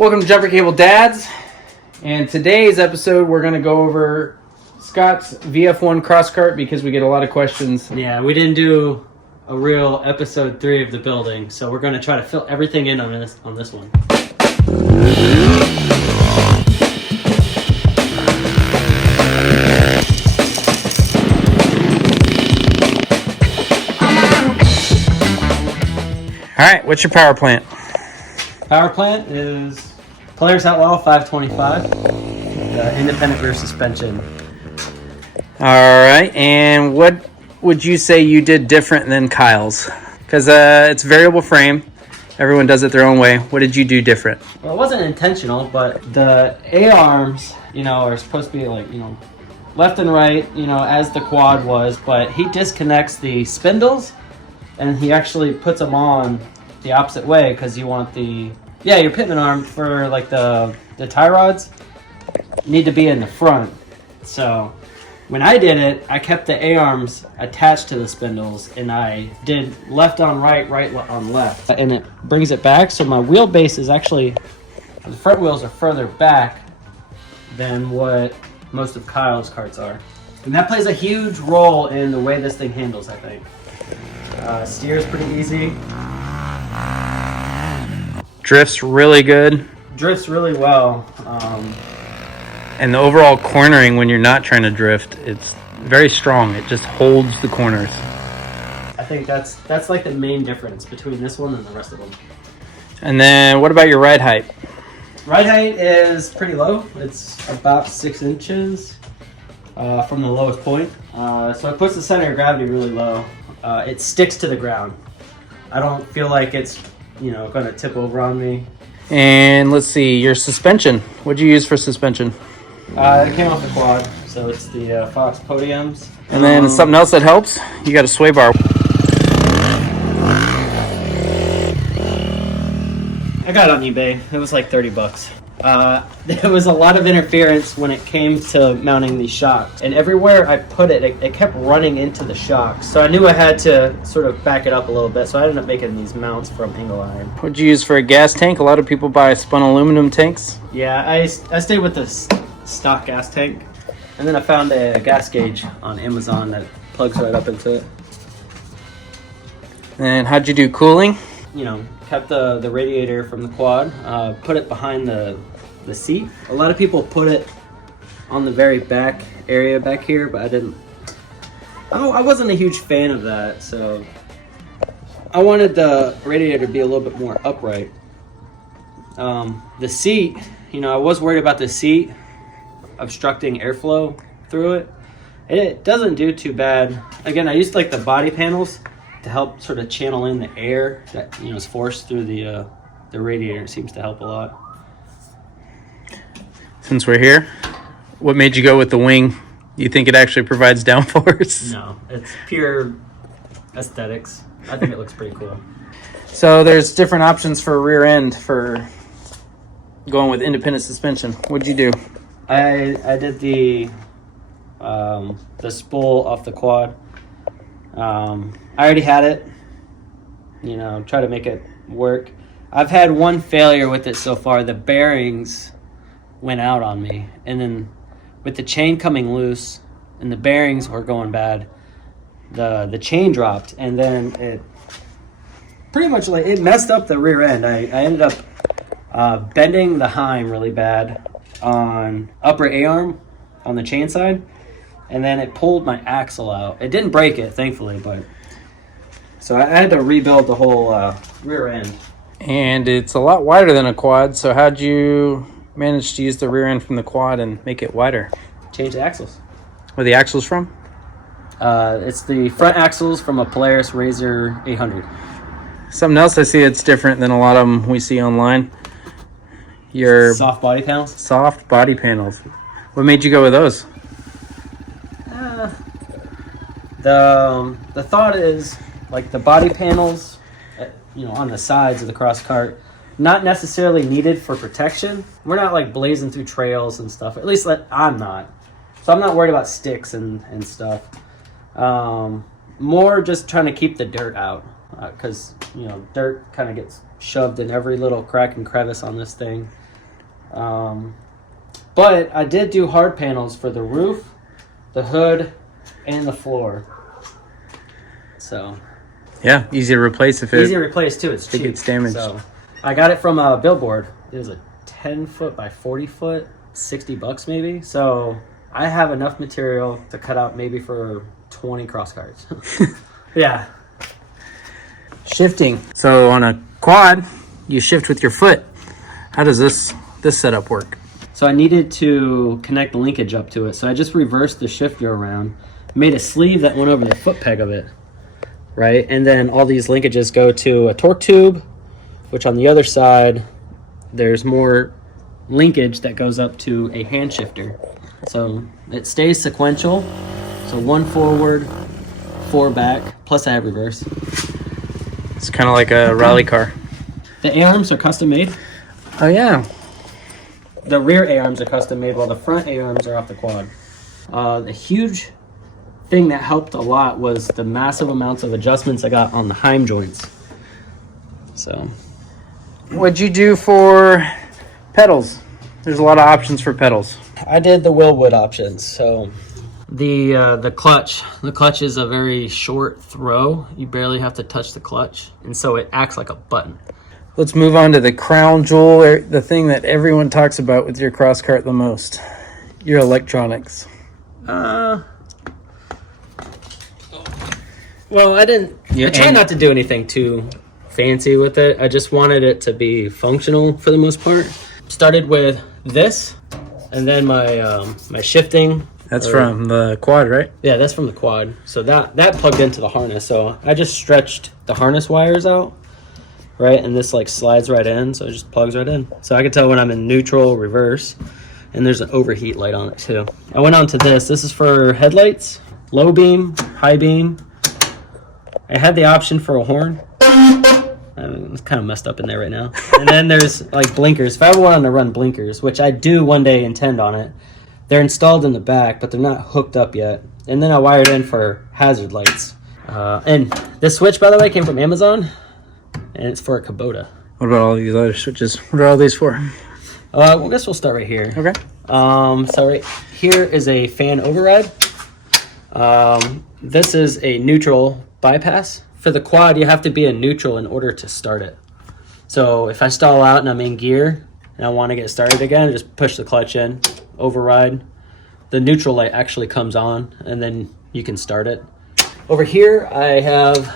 Welcome to Jumper Cable Dads, and today's episode we're going to go over Scott's VF1 Crosskart because we get a lot of questions. Yeah, we didn't do a real episode 3 of the building, so we're going to try to fill everything in on this one. Alright, what's your power plant? Power plant is Polaris Outlaw 525, independent rear suspension. Alright, and what would you say you did different than Kyle's? Because it's variable frame. Everyone does it their own way. What did you do different? Well, it wasn't intentional, but the A-arms, are supposed to be left and right, as the quad was, but he disconnects the spindles and he actually puts them on the opposite way because you want your pitman arm for the tie rods need to be in the front. So when I did it, I kept the A-arms attached to the spindles and I did left on right, right on left. And it brings it back, so my wheelbase is actually, the front wheels are further back than what most of Kyle's carts are. And that plays a huge role in the way this thing handles, I think. Steers pretty easy. Drifts really good. Drifts really well. And the overall cornering when you're not trying to drift, it's very strong. It just holds the corners. I think that's like the main difference between this one and the rest of them. And then what about your ride height? Ride height is pretty low. It's about 6 inches from the lowest point. So it puts the center of gravity really low. It sticks to the ground. I don't feel like it's going to tip over on me. And let's see, your suspension. What'd you use for suspension? It came off the quad, so it's the Fox Podiums. And then something else that helps, you got a sway bar. I got it on eBay. It was like $30. There was a lot of interference when it came to mounting these shocks. And everywhere I put it, it kept running into the shocks. So I knew I had to sort of back it up a little bit. So I ended up making these mounts from angle iron. What'd you use for a gas tank? A lot of people buy spun aluminum tanks. Yeah, I stayed with the stock gas tank. And then I found a gas gauge on Amazon that plugs right up into it. And how'd you do cooling? Kept the radiator from the quad, put it behind the seat. A lot of people put it on the very back area back here, but I didn't. I wasn't a huge fan of that, so I wanted the radiator to be a little bit more upright. The seat, I was worried about the seat obstructing airflow through it. It doesn't do too bad. Again, I used the body panels to help sort of channel in the air that is forced through the radiator. It seems to help a lot. Since we're here, what made you go with the wing? You think it actually provides downforce? No, it's pure aesthetics. I think it looks pretty cool. So there's different options for rear end for going with independent suspension. What'd you do? I did the spool off the quad. I already had it, try to make it work. I've had one failure with it so far. The bearings went out on me, and then with the chain coming loose and the bearings were going bad, the chain dropped, and then it pretty much it messed up the rear end. I ended up bending the heim really bad on upper A-arm on the chain side, and then it pulled my axle out. It didn't break it, thankfully, but so I had to rebuild the whole rear end. And it's a lot wider than a quad, so how'd you manage to use the rear end from the quad and make it wider? Change the axles. Where are the axles from? It's the front axles from a Polaris Razor 800. Something else I see that's different than a lot of them we see online. Your soft body panels. Soft body panels. What made you go with those? The thought is the body panels, on the sides of the Crosskart, not necessarily needed for protection. We're not blazing through trails and stuff. At least I'm not. So I'm not worried about sticks and stuff. More just trying to keep the dirt out, because dirt kind of gets shoved in every little crack and crevice on this thing. But I did do hard panels for the roof, the hood, and the floor. So yeah, easy to replace if easy to replace too. It's it cheap. gets damaged. So I got it from a billboard. It was a 10-foot by 40-foot, $60 maybe. So I have enough material to cut out maybe for 20 crosscarts. Yeah. Shifting. So on a quad, you shift with your foot. How does this setup work? So I needed to connect the linkage up to it. So I just reversed the shifter around, made a sleeve that went over the foot peg of it, right? And then all these linkages go to a torque tube, which on the other side, there's more linkage that goes up to a hand shifter. So it stays sequential. So 1 forward, 4 back, plus I have reverse. It's kind of like a rally car. The A-arms are custom made. Oh yeah. The rear A-arms are custom made while the front A-arms are off the quad. The huge thing that helped a lot was the massive amounts of adjustments I got on the Heim joints. So What'd you do for pedals? There's a lot of options for pedals. I did the Willwood options. So the clutch is a very short throw. You barely have to touch the clutch, and so it acts like a button. Let's move on to the crown jewel, or the thing that everyone talks about with your Crosskart the most, your electronics. Well, I try not to do anything too fancy with it. I just wanted it to be functional for the most part. Started with this, and then my shifting. That's from the quad, right? Yeah, that's from the quad. So that plugged into the harness. So I just stretched the harness wires out, right? And this like slides right in, so it just plugs right in. So I can tell when I'm in neutral, reverse, and there's an overheat light on it too. I went on to this. This is for headlights, low beam, high beam. I had the option for a horn. It's kind of messed up in there right now. And then there's like blinkers. If I ever wanted to run blinkers, which I do one day intend on it, they're installed in the back, but they're not hooked up yet. And then I wired in for hazard lights. And this switch, by the way, came from Amazon, and it's for a Kubota. What about all these other switches? What are all these for? Well, I guess we'll start right here. Okay. So right here is a fan override. This is a neutral bypass. For the quad, you have to be in neutral in order to start it. So if I stall out and I'm in gear and I want to get started again, I just push the clutch in, override. The neutral light actually comes on, and then you can start it. Over here, I have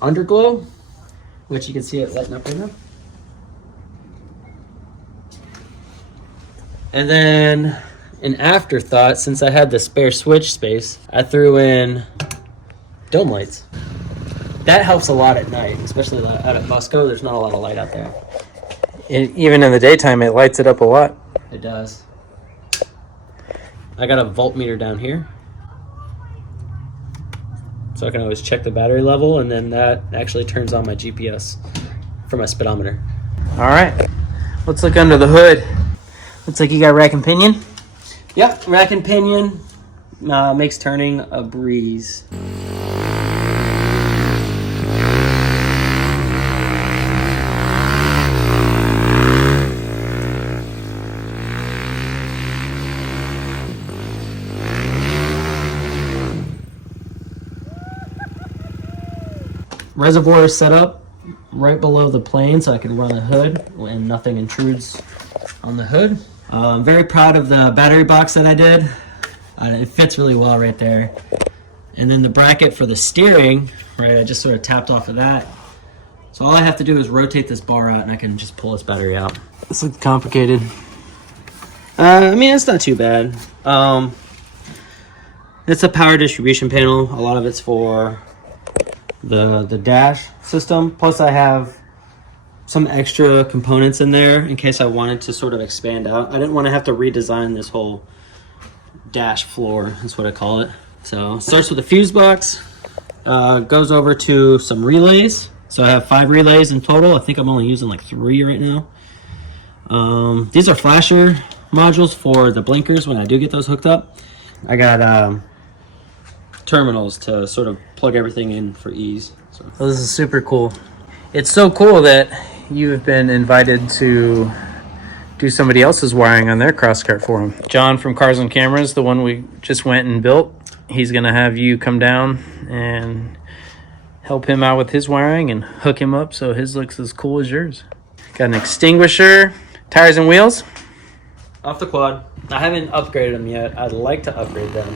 underglow, which you can see it lighting up right now. And then an afterthought, since I had the spare switch space, I threw in dome lights. That helps a lot at night, especially out at Musco. There's not a lot of light out there. Even in the daytime, it lights it up a lot. It does. I got a voltmeter down here, so I can always check the battery level, and then that actually turns on my GPS for my speedometer. All right, let's look under the hood. Looks like you got rack and pinion. Yep, rack and pinion makes turning a breeze. Reservoir is set up right below the plane so I can run a hood and nothing intrudes on the hood. I'm very proud of the battery box that I did. It fits really well right there. And then the bracket for the steering, right, I just sort of tapped off of that. So all I have to do is rotate this bar out and I can just pull this battery out. This looks complicated. I mean, it's not too bad. It's a power distribution panel. A lot of it's for the dash system. Plus I have some extra components in there in case I wanted to sort of expand out. I didn't want to have to redesign this whole dash floor, that's what I call it. So it starts with a fuse box, goes over to some relays. So I have 5 relays in total. I think I'm only using like 3 right now. These are flasher modules for the blinkers when I do get those hooked up. I got terminals to sort of plug everything in for ease. So. Well, this is super cool. It's so cool that you have been invited to do somebody else's wiring on their Crosskart for him. John from Cars and Cameras, the one we just went and built, he's going to have you come down and help him out with his wiring and hook him up so his looks as cool as yours. Got an extinguisher, tires and wheels. Off the quad. I haven't upgraded them yet. I'd like to upgrade them.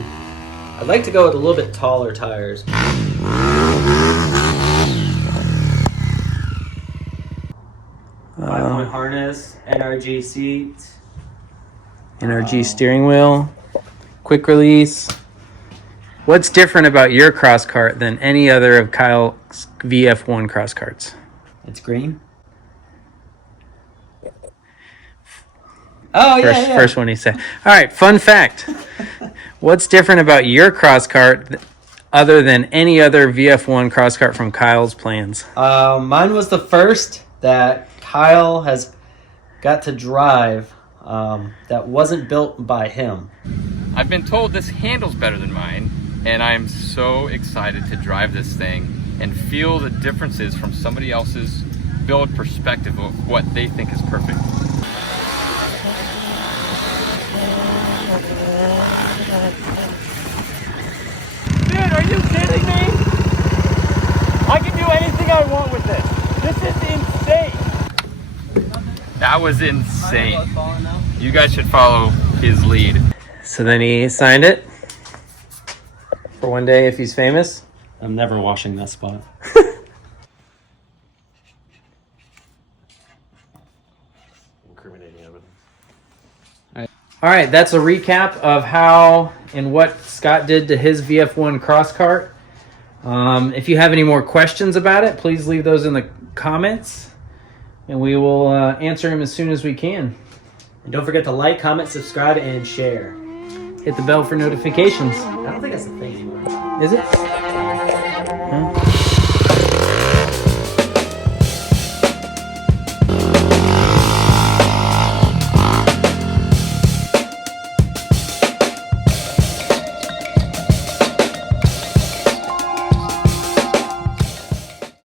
I'd like to go with a little bit taller tires. 5-point harness, NRG seats. NRG steering wheel, quick release. What's different about your Crosskart than any other of Kyle's VF1 Crosskarts? It's green. Oh, yeah. First one he said. All right, fun fact. What's different about your Crosskart other than any other VF1 Crosskart from Kyle's plans? Mine was the first that Kyle has got to drive that wasn't built by him. I've been told this handles better than mine, and I am so excited to drive this thing and feel the differences from somebody else's build perspective of what they think is perfect. Dude, are you kidding me? I can do anything I want with this. This is insane. That was insane. You guys should follow his lead. So then he signed it for one day if he's famous. I'm never washing that spot. All right, that's a recap of how and what Scott did to his VF1 Crosskart. If you have any more questions about it, please leave those in the comments, and we will answer them as soon as we can. And don't forget to like, comment, subscribe, and share. Hit the bell for notifications. I don't think that's the thing anymore. Is it? Huh?